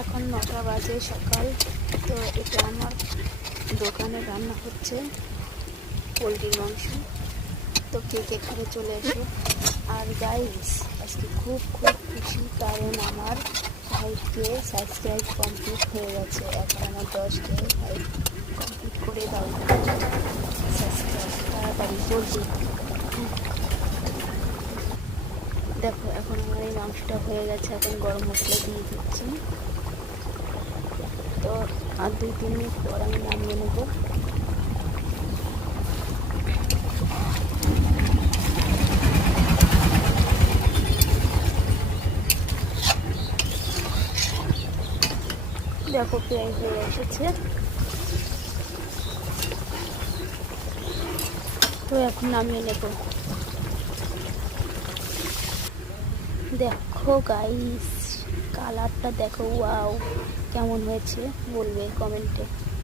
এখন 9টা বাজে সকাল। তো এটা আমার দোকানে রান্না হচ্ছে পোলট্রির মাংস। তো কে কে খাবে চলে এসো। আর গাইস আজকে খুব খুশি, কারণ আমার 5K সাবস্ক্রাইব কমপ্লিট হয়ে গেছে। এখন আমার 10K কমপ্লিট করে দাও। সাবস্ক্রাইব তাড়াতাড়ি জলদি। দেখো এখন আমার এই মাংসটা হয়ে গেছে, এখন গরম মশলা দিয়ে দিচ্ছি। তো আর 2-3 মিনিট পর আমি নামিয়ে নেব। দেখো প্রায় হয়ে এসেছে। তো এখন নামিয়ে নেব। দেখো গাইস কালারটা দেখো, ওয়াও কেমন হয়েছে বলবে কমেন্টে।